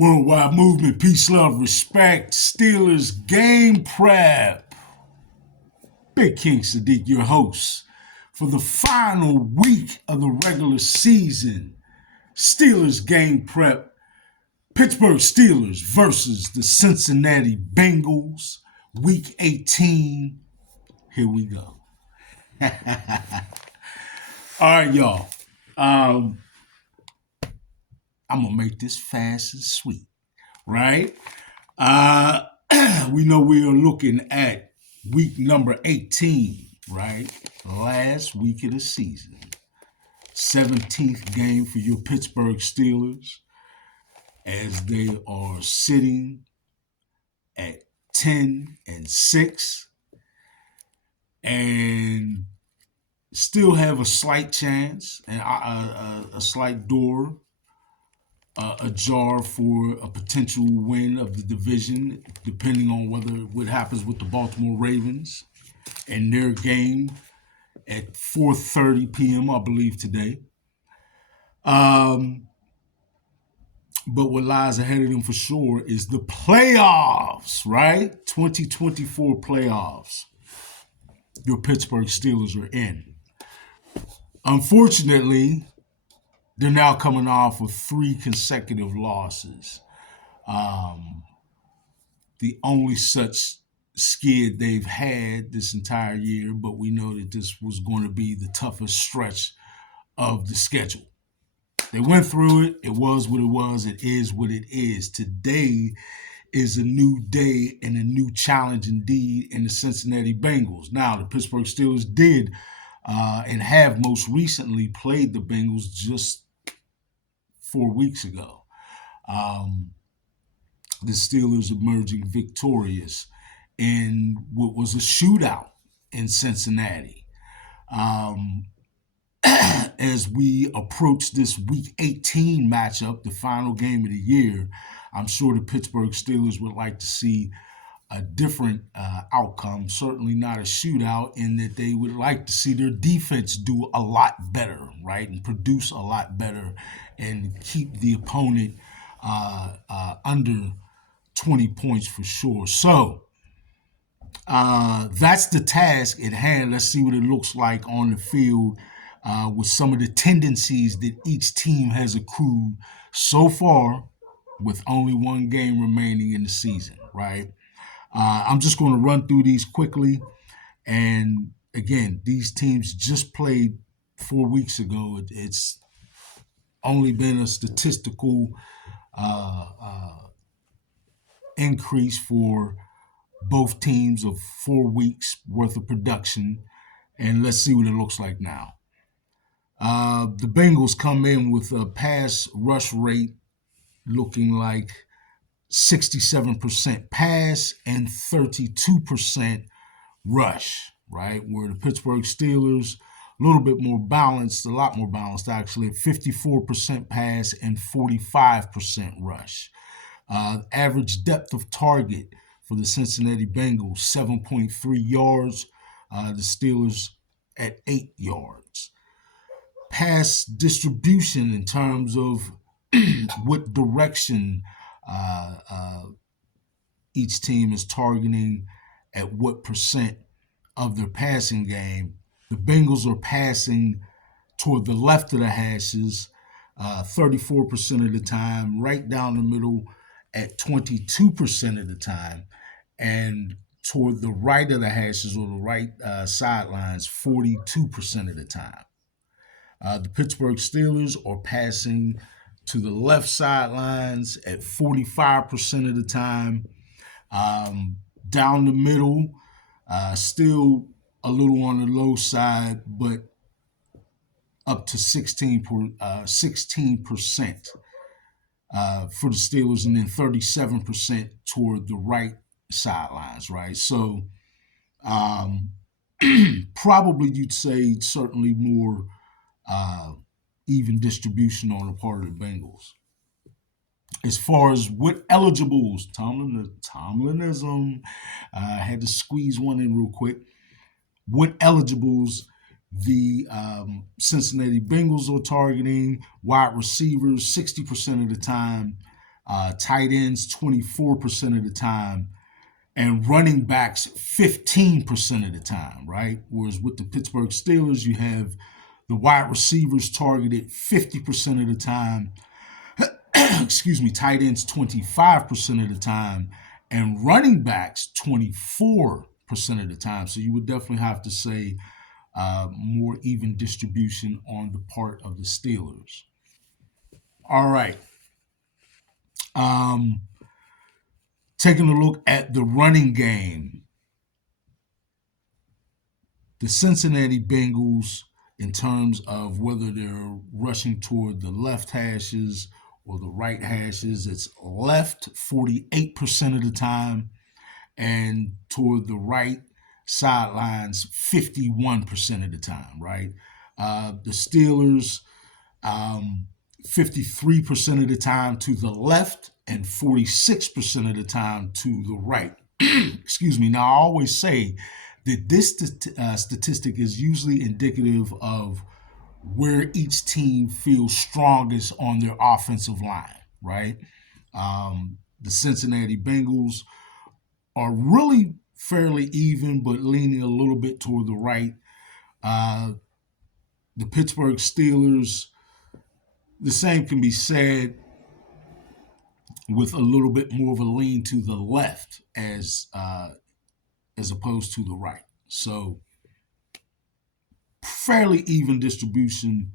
Worldwide movement, peace, love, respect. Steelers game prep. Big King Sadiq, your host, for the final week of the regular season. Steelers game prep. Pittsburgh Steelers versus the Cincinnati Bengals. Week 18. Here we go. All right, y'all. I'm going to make this fast and sweet, right? We know we are looking at week number 18, right? Last week of the season. 17th game for your Pittsburgh Steelers as they are sitting at 10-6 and still have a slight chance and a slight door ajar for a potential win of the division, depending on what happens with the Baltimore Ravens and their game at 4:30 p.m., I believe, today. But what lies ahead of them for sure is the playoffs, right? 2024 playoffs. Your Pittsburgh Steelers are in. Unfortunately, they're now coming off of 3 consecutive losses. The only such skid they've had this entire year, but we know that this was going to be the toughest stretch of the schedule. They went through it. It was what it was. It is what it is. Today is a new day and a new challenge indeed in the Cincinnati Bengals. Now, the Pittsburgh Steelers did and have most recently played the Bengals just 4 weeks ago. The Steelers emerging victorious in what was a shootout in Cincinnati. As we approach this Week 18 matchup, the final game of the year, I'm sure the Pittsburgh Steelers would like to see a different outcome, certainly not a shootout, in that they would like to see their defense do a lot better, right, and produce a lot better and keep the opponent under 20 points for sure. So that's the task at hand. Let's see what it looks like on the field with some of the tendencies that each team has accrued so far with only one game remaining in the season, right? I'm just going to run through these quickly. And again, these teams just played 4 weeks ago. It's only been a statistical increase for both teams of 4 weeks worth of production. And let's see what it looks like now. The Bengals come in with a pass rush rate looking like 67% pass and 32% rush, right? Where the Pittsburgh Steelers, a little bit more balanced, a lot more balanced actually, at 54% pass and 45% rush. Average depth of target for the Cincinnati Bengals, 7.3 yards. The Steelers at 8 yards. Pass distribution in terms of what direction each team is targeting at what percent of their passing game. The Bengals are passing toward the left of the hashes 34% of the time, right down the middle at 22% of the time, and toward the right of the hashes or the right sidelines 42% of the time. The Pittsburgh Steelers are passing to the left sidelines at 45% of the time. Down the middle, still a little on the low side, but up to 16% for the Steelers, and then 37% toward the right sidelines, right? So probably you'd say certainly more even distribution on the part of the Bengals. As far as what eligibles, Tomlinism, had to squeeze one in real quick. What eligibles the Cincinnati Bengals are targeting? Wide receivers 60% of the time, tight ends 24% of the time, and running backs 15% of the time, right? Whereas with the Pittsburgh Steelers, you have the wide receivers targeted 50% of the time, excuse me, tight ends 25% of the time, and running backs 24% of the time. So you would definitely have to say more even distribution on the part of the Steelers. All right. Taking a look at the running game, the Cincinnati Bengals, in terms of whether they're rushing toward the left hashes or the right hashes, it's left 48% of the time, and toward the right sidelines 51% of the time, right? The Steelers, 53% of the time to the left and 46% of the time to the right. Excuse me. Now, I always say that this statistic is usually indicative of where each team feels strongest on their offensive line, right? The Cincinnati Bengals are really fairly even, but leaning a little bit toward the right. The Pittsburgh Steelers, the same can be said, with a little bit more of a lean to the left as opposed to the right. So fairly even distribution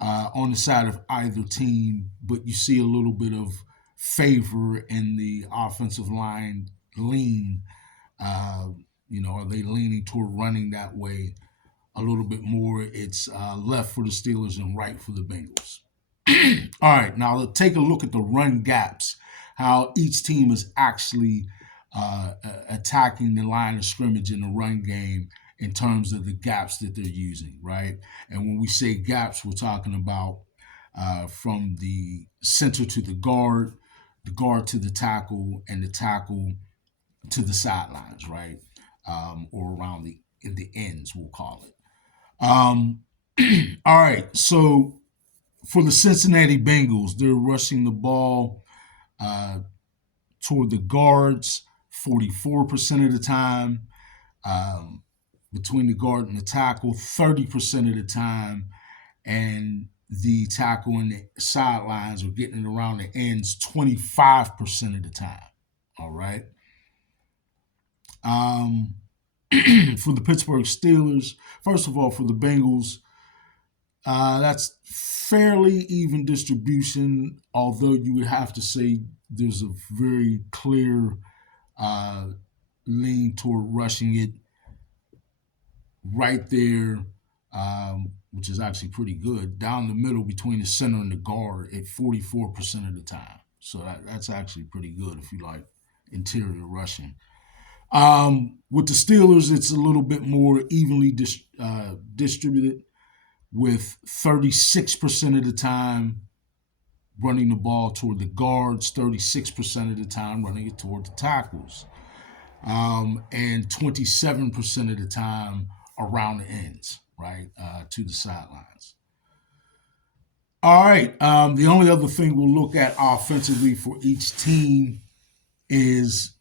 on the side of either team, but you see a little bit of favor in the offensive line lean. Are they leaning toward running that way a little bit more? It's left for the Steelers and right for the Bengals. All right, now let's take a look at the run gaps, how each team is actually attacking the line of scrimmage in the run game in terms of the gaps that they're using, right? And when we say gaps, we're talking about from the center to the guard to the tackle, and the tackle to the sidelines, right? Or around in the ends, we'll call it. All right, so for the Cincinnati Bengals, they're rushing the ball toward the guards 44% of the time, between the guard and the tackle 30% of the time, and the tackle and the sidelines are getting it around the ends 25% of the time. All right. For the Pittsburgh Steelers, first of all, for the Bengals, that's fairly even distribution, although you would have to say there's a very clear lean toward rushing it right there, which is actually pretty good, down the middle between the center and the guard at 44% of the time. So that's actually pretty good if you like interior rushing. With the Steelers, it's a little bit more evenly distributed, with 36% of the time running the ball toward the guards, 36% of the time running it toward the tackles, and 27% of the time around the ends, right, to the sidelines. All right, the only other thing we'll look at offensively for each team is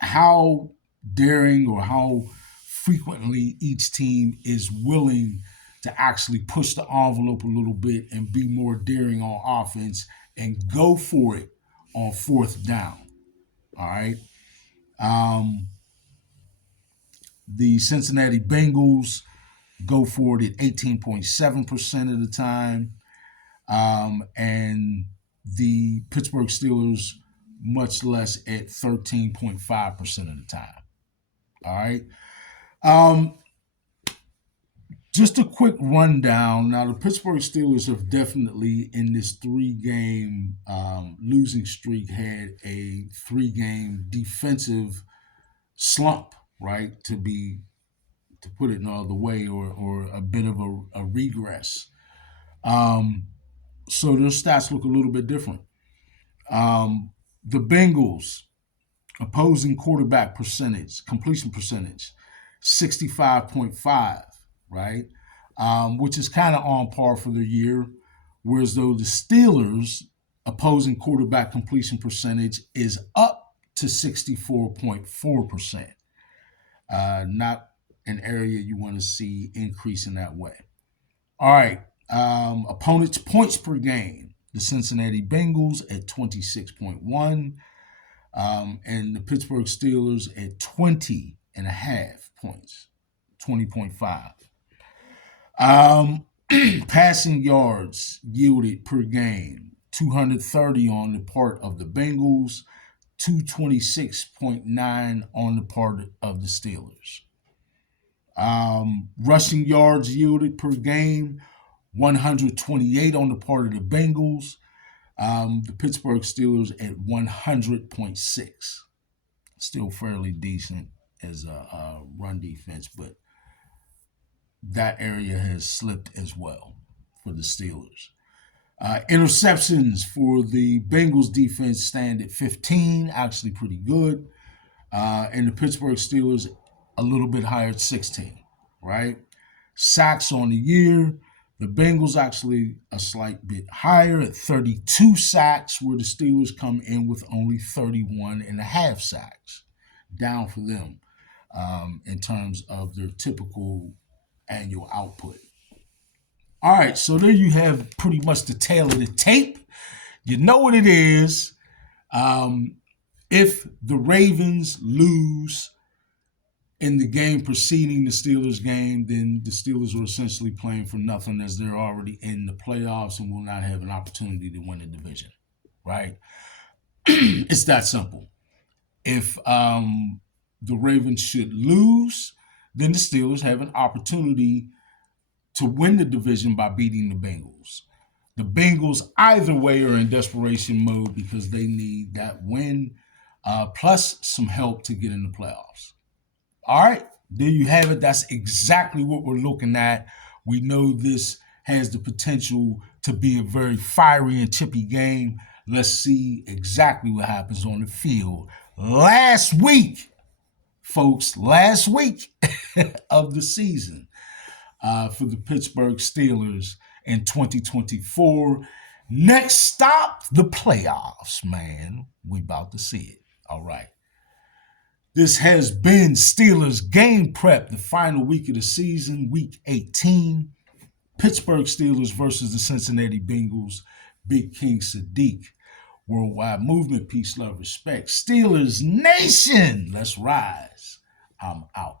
how daring or how frequently each team is willing to actually push the envelope a little bit and be more daring on offense and go for it on fourth down. All right. The Cincinnati Bengals go for it at 18.7% of the time, and the Pittsburgh Steelers much less at 13.5% of the time. All right. Just a quick rundown. Now, the Pittsburgh Steelers have definitely, in this 3-game losing streak, had a 3-game defensive slump, right? To put it no other way, or a bit of a regress. So their stats look a little bit different. The Bengals, opposing quarterback percentage, completion percentage, 65.5, right? Which is kind of on par for the year. Whereas though the Steelers, opposing quarterback completion percentage is up to 64.4%. Not an area you want to see increase in that way. All right. Opponents' points per game. The Cincinnati Bengals at 26.1, and the Pittsburgh Steelers at 20 and a half points, 20.5. Passing yards yielded per game, 230 on the part of the Bengals, 226.9 on the part of the Steelers. Rushing yards yielded per game, 128 on the part of the Bengals. The Pittsburgh Steelers at 100.6. Still fairly decent as a run defense, but that area has slipped as well for the Steelers. Interceptions for the Bengals defense stand at 15, actually pretty good. And the Pittsburgh Steelers a little bit higher at 16, right? Sacks on the year, the Bengals actually a slight bit higher at 32 sacks, where the Steelers come in with only 31 and a half sacks, down for them in terms of their typical annual output. All right, so there you have pretty much the tail of the tape. You know what it is. If the Ravens lose in the game preceding the Steelers game, then the Steelers are essentially playing for nothing, as they're already in the playoffs and will not have an opportunity to win the division, right? It's that simple. If the Ravens should lose, then the Steelers have an opportunity to win the division by beating the Bengals. The Bengals, either way, are in desperation mode because they need that win, plus some help to get in the playoffs. All right, there you have it. That's exactly what we're looking at. We know this has the potential to be a very fiery and chippy game. Let's see exactly what happens on the field. Last week, folks, last week of the season for the Pittsburgh Steelers in 2024. Next stop, the playoffs, man. We about to see it. All right. This has been Steelers Game Prep, the final week of the season, week 18. Pittsburgh Steelers versus the Cincinnati Bengals. Big King Sadiq. Worldwide movement, peace, love, respect. Steelers Nation, let's rise. I'm out.